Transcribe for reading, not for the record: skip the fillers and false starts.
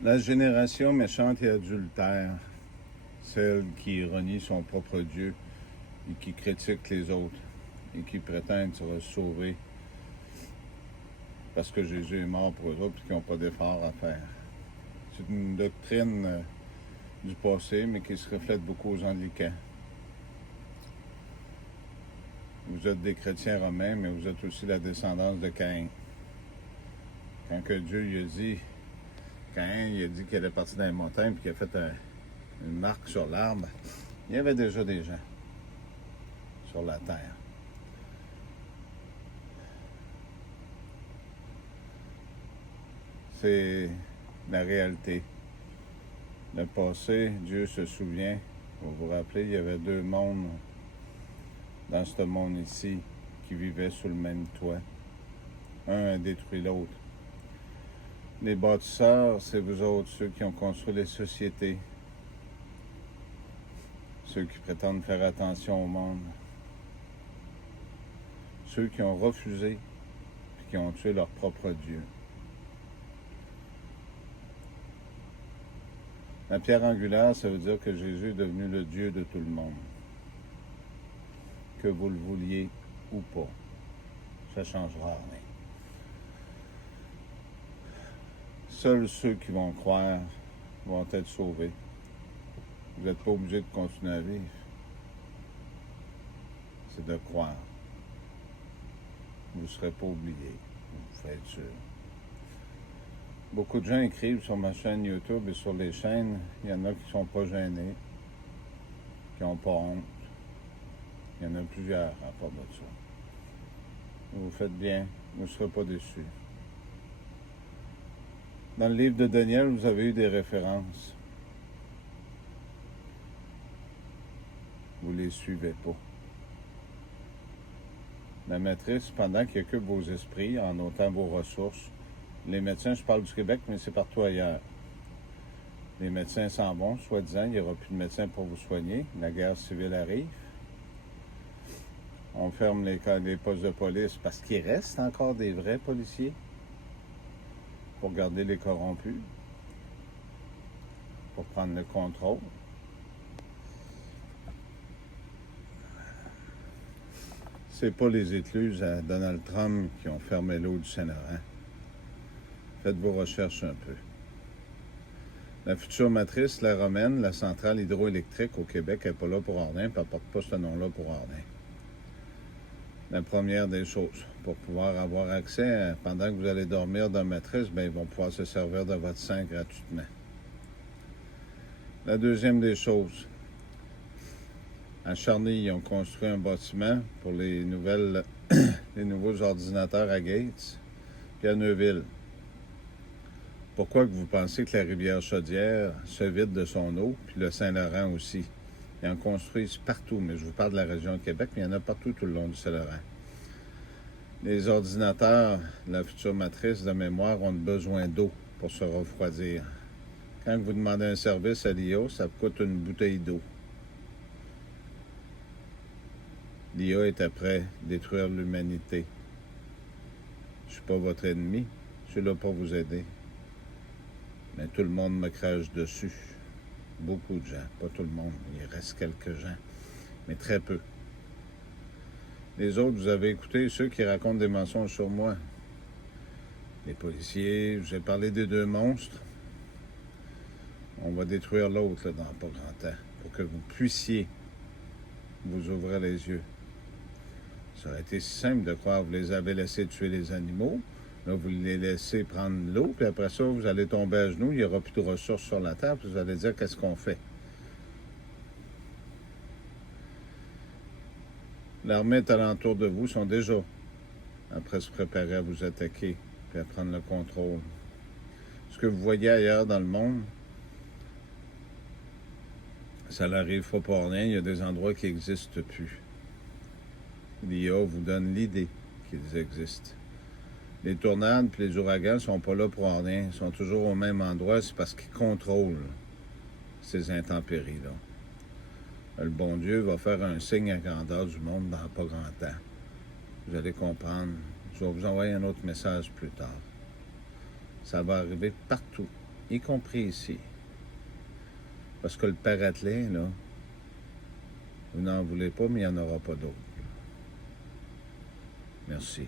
La génération méchante et adultère, celle qui renie son propre Dieu et qui critique les autres et qui prétendent se sauver parce que Jésus est mort pour eux autres et qu'ils n'ont pas d'effort à faire. C'est une doctrine du passé, mais qui se reflète beaucoup aux Anglicans. Vous êtes des chrétiens romains, mais vous êtes aussi la descendance de Caïn. Quand que Dieu lui a dit, Caïn, il a dit qu'il est parti dans les montagnes et qu'il a fait une marque sur l'arbre, il y avait déjà des gens sur la terre. C'est la réalité. Le passé, Dieu se souvient. Vous vous rappelez, il y avait deux mondes dans ce monde ici qui vivaient sous le même toit. Un a détruit l'autre. Les bâtisseurs, c'est vous autres, ceux qui ont construit les sociétés, ceux qui prétendent faire attention au monde, ceux qui ont refusé et qui ont tué leur propre Dieu. La pierre angulaire, ça veut dire que Jésus est devenu le Dieu de tout le monde. Que vous le vouliez ou pas, ça ne changera rien. Seuls ceux qui vont croire vont être sauvés. Vous n'êtes pas obligé de continuer à vivre. C'est de croire. Vous ne serez pas oubliés. Vous pouvez être sûr. Beaucoup de gens écrivent sur ma chaîne YouTube et sur les chaînes. Il y en a qui ne sont pas gênés, qui n'ont pas honte. Il y en a plusieurs à part de ça. Vous faites bien, vous ne serez pas déçus. Dans le livre de Daniel, vous avez eu des références. Vous ne les suivez pas. La matrice, pendant qu'il occupe vos esprits, en ôtant vos ressources, les médecins, je parle du Québec, mais c'est partout ailleurs. Les médecins s'en vont, soi-disant, il n'y aura plus de médecins pour vous soigner. La guerre civile arrive. On ferme les postes de police parce qu'il reste encore des vrais policiers pour garder les corrompus, pour prendre le contrôle. C'est pas les écluses à Donald Trump qui ont fermé l'eau du Saint-Laurent. Faites vos recherches un peu. La future matrice, la romaine, la centrale hydroélectrique au Québec n'est pas là pour rien, puis elle ne porte pas ce nom-là pour rien. La première des choses, pour pouvoir avoir accès, pendant que vous allez dormir dans la matrice, bien, ils vont pouvoir se servir de votre sang gratuitement. La deuxième des choses, à Charny, ils ont construit un bâtiment pour les nouveaux ordinateurs à Gates, puis à Neuville. Pourquoi que vous pensez que la rivière Chaudière se vide de son eau, puis le Saint-Laurent aussi? Ils en construisent partout, mais je vous parle de la région de Québec, mais il y en a partout tout le long du Saint-Laurent. Les ordinateurs, la future matrice de mémoire, ont besoin d'eau pour se refroidir. Quand vous demandez un service à l'IA, ça coûte une bouteille d'eau. L'IA est après détruire l'humanité. Je ne suis pas votre ennemi, je suis là pour vous aider. Mais tout le monde me crache dessus. Beaucoup de gens, pas tout le monde, il reste quelques gens, mais très peu. Les autres, vous avez écouté ceux qui racontent des mensonges sur moi. Les policiers, j'ai parlé des deux monstres. On va détruire l'autre dans pas grand temps pour que vous puissiez vous ouvrir les yeux. Ça aurait été si simple de croire que vous les avez laissés tuer les animaux. Là, vous les laissez prendre l'eau, puis après ça, vous allez tomber à genoux, il n'y aura plus de ressources sur la terre, puis vous allez dire qu'est-ce qu'on fait. L'armée est alentour de vous, sont déjà après se préparer à vous attaquer, puis à prendre le contrôle. Ce que vous voyez ailleurs dans le monde, ça n'arrive pas pour rien, il y a des endroits qui n'existent plus. L'IA vous donne l'idée qu'ils existent. Les tornades et les ouragans ne sont pas là pour rien. Ils sont toujours au même endroit. C'est parce qu'ils contrôlent ces intempéries-là. Le bon Dieu va faire un signe à grandeur du monde dans pas grand temps. Vous allez comprendre. Je vais vous envoyer un autre message plus tard. Ça va arriver partout. y compris ici. Parce que le paratlin, là, vous n'en voulez pas, mais il n'y en aura pas d'autres. Merci.